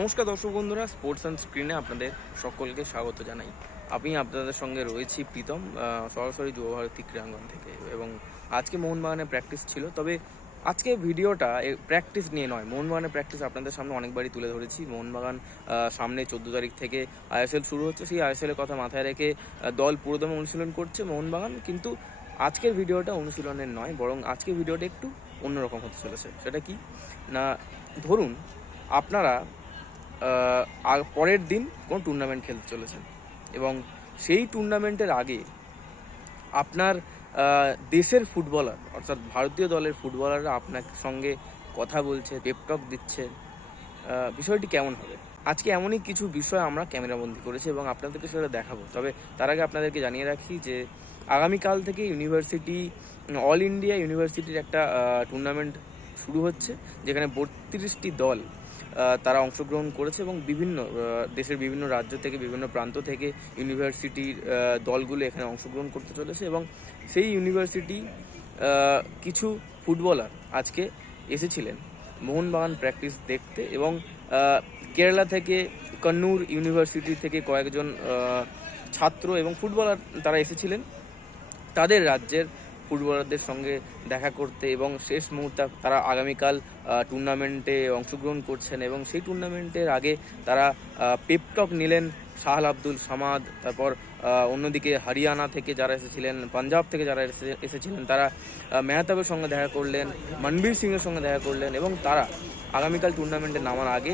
নমস্কার দর্শক বন্ধুরা স্পোর্টস অ্যান্ড স্ক্রিনে আপনাদের সকলকে স্বাগত জানাই। আমি আপনাদের সঙ্গে রয়েছি প্রীতম সরাসরি যুবভারতী ক্রীড়াঙ্গন থেকে এবং আজকে মোহনবাগানের প্র্যাকটিস ছিল। তবে আজকে ভিডিওটা প্র্যাকটিস নিয়ে নয় মোহনবাগানের প্র্যাকটিস আপনাদের সামনে অনেকবারই তুলে ধরেছি। মোহনবাগান সামনে চোদ্দ তারিখ থেকে আইএসএল শুরু হচ্ছে। সেই আইএসএলের কথা মাথায় রেখে দল পুরোদমে অনুশীলন করছে মোহনবাগান, কিন্তু আজকের ভিডিওটা অনুশীলনের নয়, বরং আজকের ভিডিওটা একটু অন্যরকম হতে চলেছে। সেটা কি? না, ধরুন আপনারা পরের দিন কোনো টুর্নামেন্ট খেলতে চলেছেন। এবং সেই টুর্নামেন্টের আগে আপনার দেশের ফুটবলার অর্থাৎ ভারতীয় দলের ফুটবলাররা আপনার সঙ্গে কথা বলছে পেপটক দিচ্ছে। বিষয়টি কেমন হবে? আজকে এমনই কিছু বিষয় আমরা ক্যামেরাবন্দি করেছি এবং আপনাদেরকে সেটা দেখাবো। তবে তার আগে আপনাদেরকে জানিয়ে রাখি যে আগামীকাল থেকে ইউনিভার্সিটি অল ইন্ডিয়া ইউনিভার্সিটির একটা টুর্নামেন্ট শুরু হচ্ছে, যেখানে বত্রিশটি দল তারা অংশগ্রহণ করেছে এবং বিভিন্ন দেশের বিভিন্ন রাজ্য থেকে, বিভিন্ন প্রান্ত থেকে ইউনিভার্সিটির দলগুলো এখানে অংশগ্রহণ করতে চলেছে এবং সেই ইউনিভার্সিটি কিছু ফুটবলার আজকে এসেছিলেন। মোহনবাগান প্র্যাকটিস দেখতে এবং কেরালা থেকে, কন্নুর ইউনিভার্সিটি থেকে কয়েকজন ছাত্র এবং ফুটবলার তারা এসেছিলেন। তাদের রাজ্যের ফুটবলারদের সঙ্গে দেখা করতে এবং শেষ মুহূর্তে তারা আগামীকাল টুর্নামেন্টে অংশগ্রহণ করছেন এবং সেই টুর্নামেন্টের আগে তারা পেপটক নিলেন শাহাল আব্দুল সামাদ, তারপর অন্যদিকে হরিয়ানা থেকে যারা এসেছিলেন, পাঞ্জাব থেকে যারা এসে- এসেছিলেন, তারা মেহতাবের সঙ্গে দেখা করলেন, মনবীর সিংয়ের সঙ্গে দেখা করলেন এবং তারা আগামীকাল টুর্নামেন্টে নামার আগে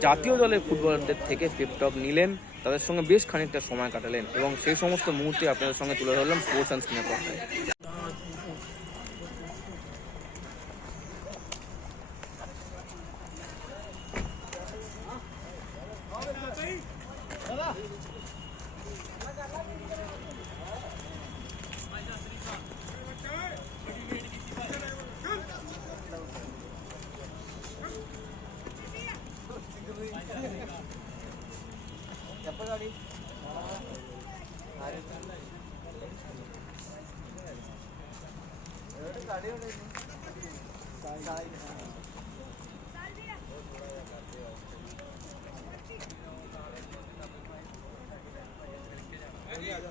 জাতীয় দলের ফুটবলারদের থেকে পেপটক নিলেন, তাদের সঙ্গে বেশ খানিকটা সময় কাটালেন এবং সেই সমস্ত মুহূর্তে আপনাদের সঙ্গে তুলে ধরলাম স্পোর্টস অ্যান্ড স্ক্রিনের ਲਾੜੇ ਹੋਣੇ ਨੇ। ਸਾਈ ਸਾਈ ਚੱਲ ਜੀ ਥੋੜਾ ਜਿਹਾ ਕਰਦੇ ਆ ਹਾਂਜੀ ਆ ਜਾ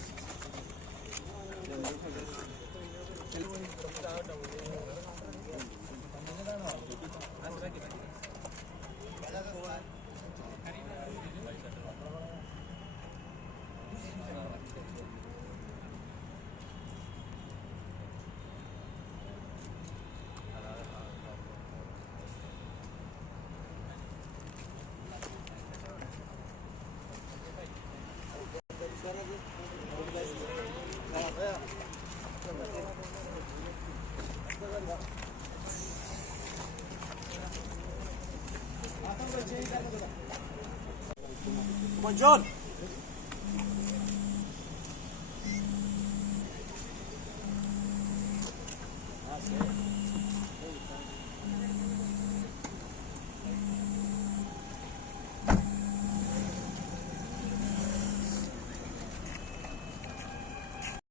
对对对，对对对，怎么打的？Come on, John.